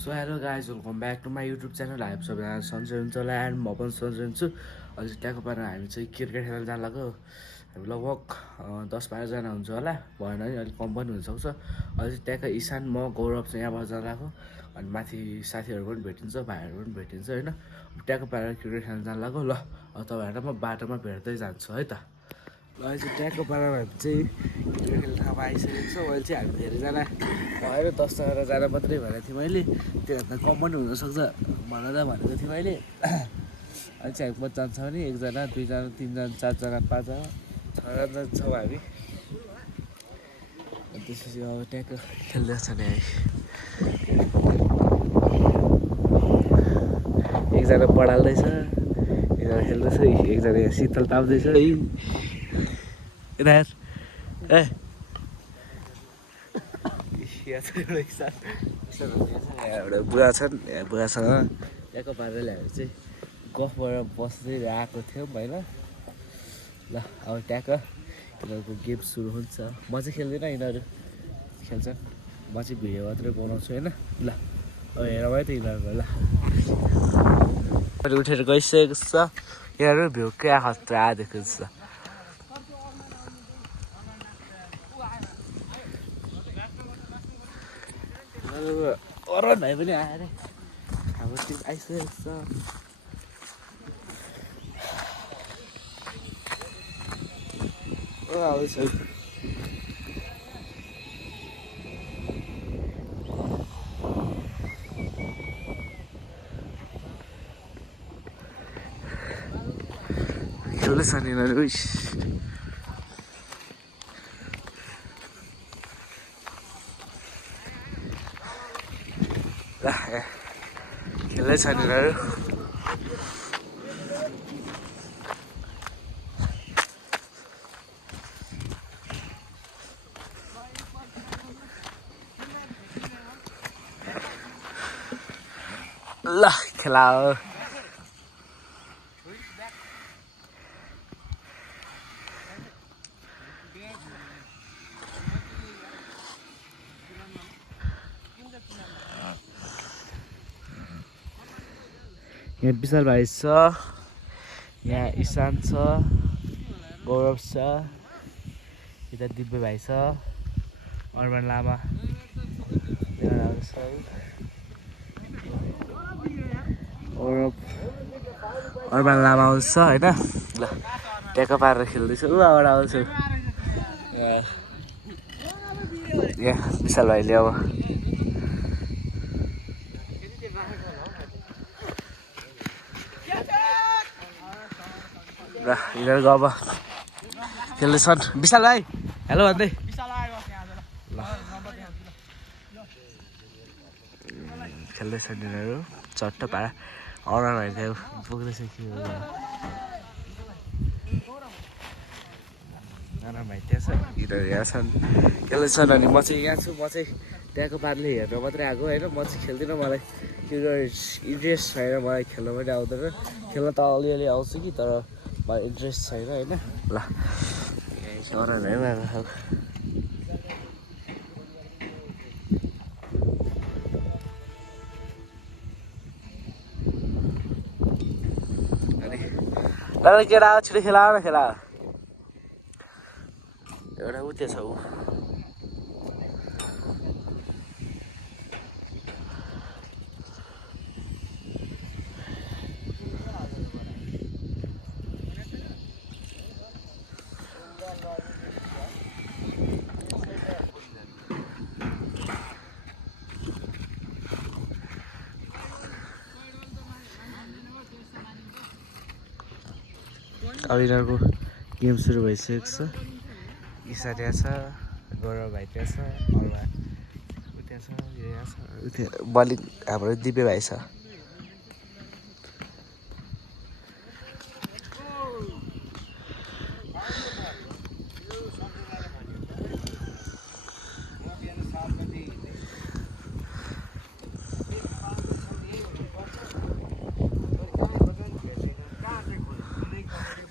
So hello guys welcome back to my YouTube channel हामी सबैजना सन्चै हुन्छ होला एन्ड म पनि सन्चै हुन्छु। अहिले ट्याको पारेर हामी चाहिँ क्रिकेट खेल्न जान लाग्यो। हामी लगभग 10-12जना हुन्छ होला, भएन नि अलिक कम पनि हुनसक्छ। अहिले चाहिँ ट्याक्क इसान म गौरव चाहिँ यहाँबाट जान लाग्यो। अनि माथि साथीहरू पनि भेटिन्छ, भाइहरू पनि भेटिन्छ होइन। ट्याको पारेर क्रिकेट खेल्न जान लाग्यो। ल अब तपाईँहरूलाई म बाटोमा भेट्दै जान्छु है त। ल अहिले चाहिँ ट्याकको पारामा हामी चाहिँ क्रिकेट खेल्ने ठाउँमा आइसकेको छ। अहिले चाहिँ हामी धेरैजना भएर 10-11जना मात्रै भनेको थिएँ मैले, त्योभन्दा कम पनि हुनसक्छ भनेको थिएँ मैले। अहिले चाहिँ हामी कति जान्छ भने 1जना 2जना 3जना 4जना 5जना 6जना छौँ हामी। अनि त्यसपछि अब ट्याक्क खेल्दैछ नि हामी। एकजना पढाल्दैछ, एकजना खेल्दैछ, एकजना यहाँ शीतल ताप्दैछ है। यता हेर ए एउटा बुवा छन्, बुवासँग ट्याक्क पारेर ल्याएर चाहिँ गफबाट बस्दै आएको थियौँ होइन। ल अब ट्याक्क यिनीहरूको गेम सुरु हुन्छ। म चाहिँ खेल्दिनँ, यिनीहरू खेल्छन्। म चाहिँ भिडियो मात्रै बनाउँछु होइन। ल अब हेरौँ है त यिनीहरूको। ल उठेर गइसकेको छ यिनीहरू, भ्युकै खतरा देखिन्छ। अरन भाइ पनि आएर हाम्रो टिम आइसकेको छ। आउँछ ठुलो छ नि यिनीहरू। ल खेल्दैछ नि यिनीहरू। ल खेला हो। यहाँ विशाल भाइ छ, यहाँ इशान छ, गौरव छ, यता दिव्य भाइ छ, अर्बन लामा अर्बन लामा आउँछ होइन। ल ट्याक्क पारेर खेल्दैछु। अगाडि आउँछु यहाँ विशाल भाइले अब ल यिनीहरू अब खेल्दैछन्। विशाल भाइ हेलो भन्दै ल खेल्दैछन् यिनीहरू। चट्ट पारा अनर भाइले पुग्दैछ कि अनर भाइ त्यहाँ छ, यिनीहरू यहाँ छन् खेल्दैछन्। अनि म चाहिँ यहाँ छु। म चाहिँ ट्याक्क पारले हेर्न मात्रै आएको होइन। म चाहिँ खेल्दिनँ, मलाई क्रिकेट इन्ट्रेस्ट छैन, मलाई खेल्न पनि आउँदैन। खेल्न त अलिअलि आउँछ कि, तर मलाई इन्ट्रेस्ट छैन होइन। ल अनर भाइ पनि आएको छ। अनि केटा छिटो खेला न खेला। एउटा उ त्यो छ ऊ अब यिनीहरूको गेम सुरु भइसकेको छ। ईशा त्यहाँ छ, गौरव भाइ त्यहाँ छ, अलमा त्यहाँ छ, यहाँ छ, बलिङ हाम्रो दिव्य भाइ छ।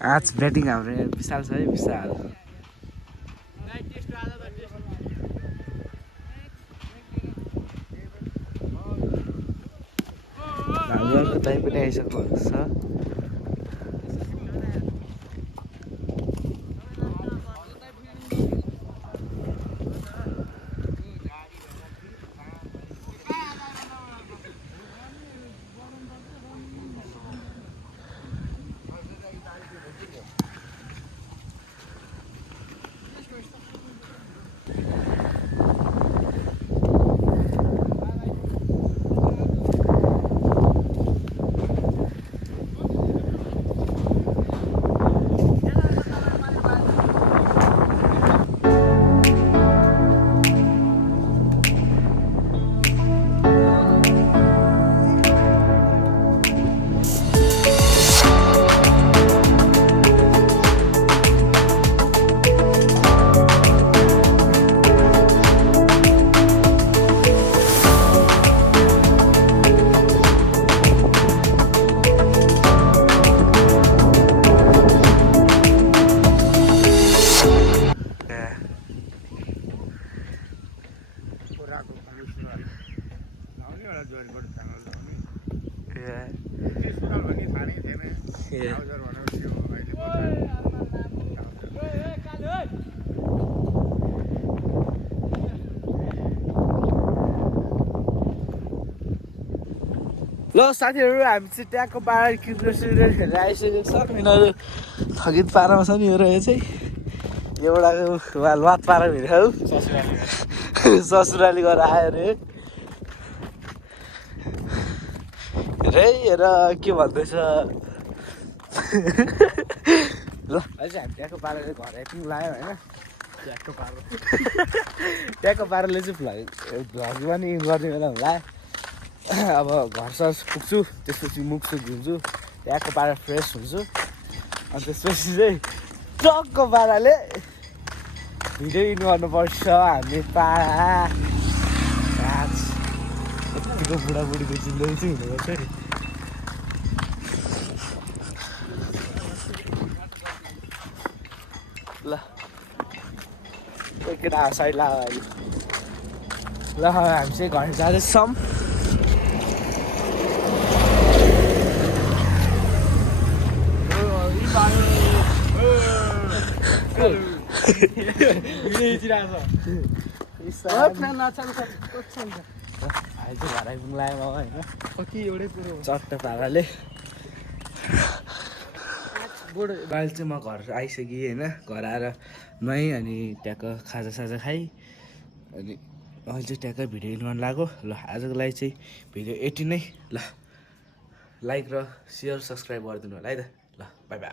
आज ब्याटिङ हाम्रो विशाल छ है, विशाल। कलरको दाइ पनि आइसक्नु भएको छ ल साथीहरू हामी चाहिँ ट्यागको पारा क्रिकेट सिक्रेट खेलेर आइसकेको छ यिनीहरू थगित पारामा छ नि यो रहेछ चाहिँ एउटा लात पारा हिँडेको ससुराली गरेर आयो अरे रे हेर के भन्दैछ ल अहिले चाहिँ हामी ट्यागको पाराले घर आइपुग्नु लाग्यो होइन ट्यागको पाराले चाहिँ भ्लग पनि गर्ने बेला होला अब घर सर पुग्छु त्यसपछि मुख सुख धुन्छु ट्यागको पारा फ्रेस हुन्छु अनि त्यसपछि चाहिँ टक्को पाराले भिडियो इन गर्नुपर्छ हामी पारा यतिको बुढाबुढीको जिन्दगी चाहिँ हुनुपर्छ नि ल केटा साइड ला अहिले ल हामी चाहिँ घर जाँदैछौँ चट्ट पाराले अहिले चाहिँ म घर आइसकेँ होइन घर आएर नुहाएँ अनि ट्याक्क खाजा खाएँ अनि अहिले चाहिँ ट्याक्कै भिडियो इन गर्नु लाग्यो ल आजको लागि चाहिँ भिडियो यति नै ल लाइक र सेयर सब्सक्राइब गरिदिनु होला है त ल बाई बाई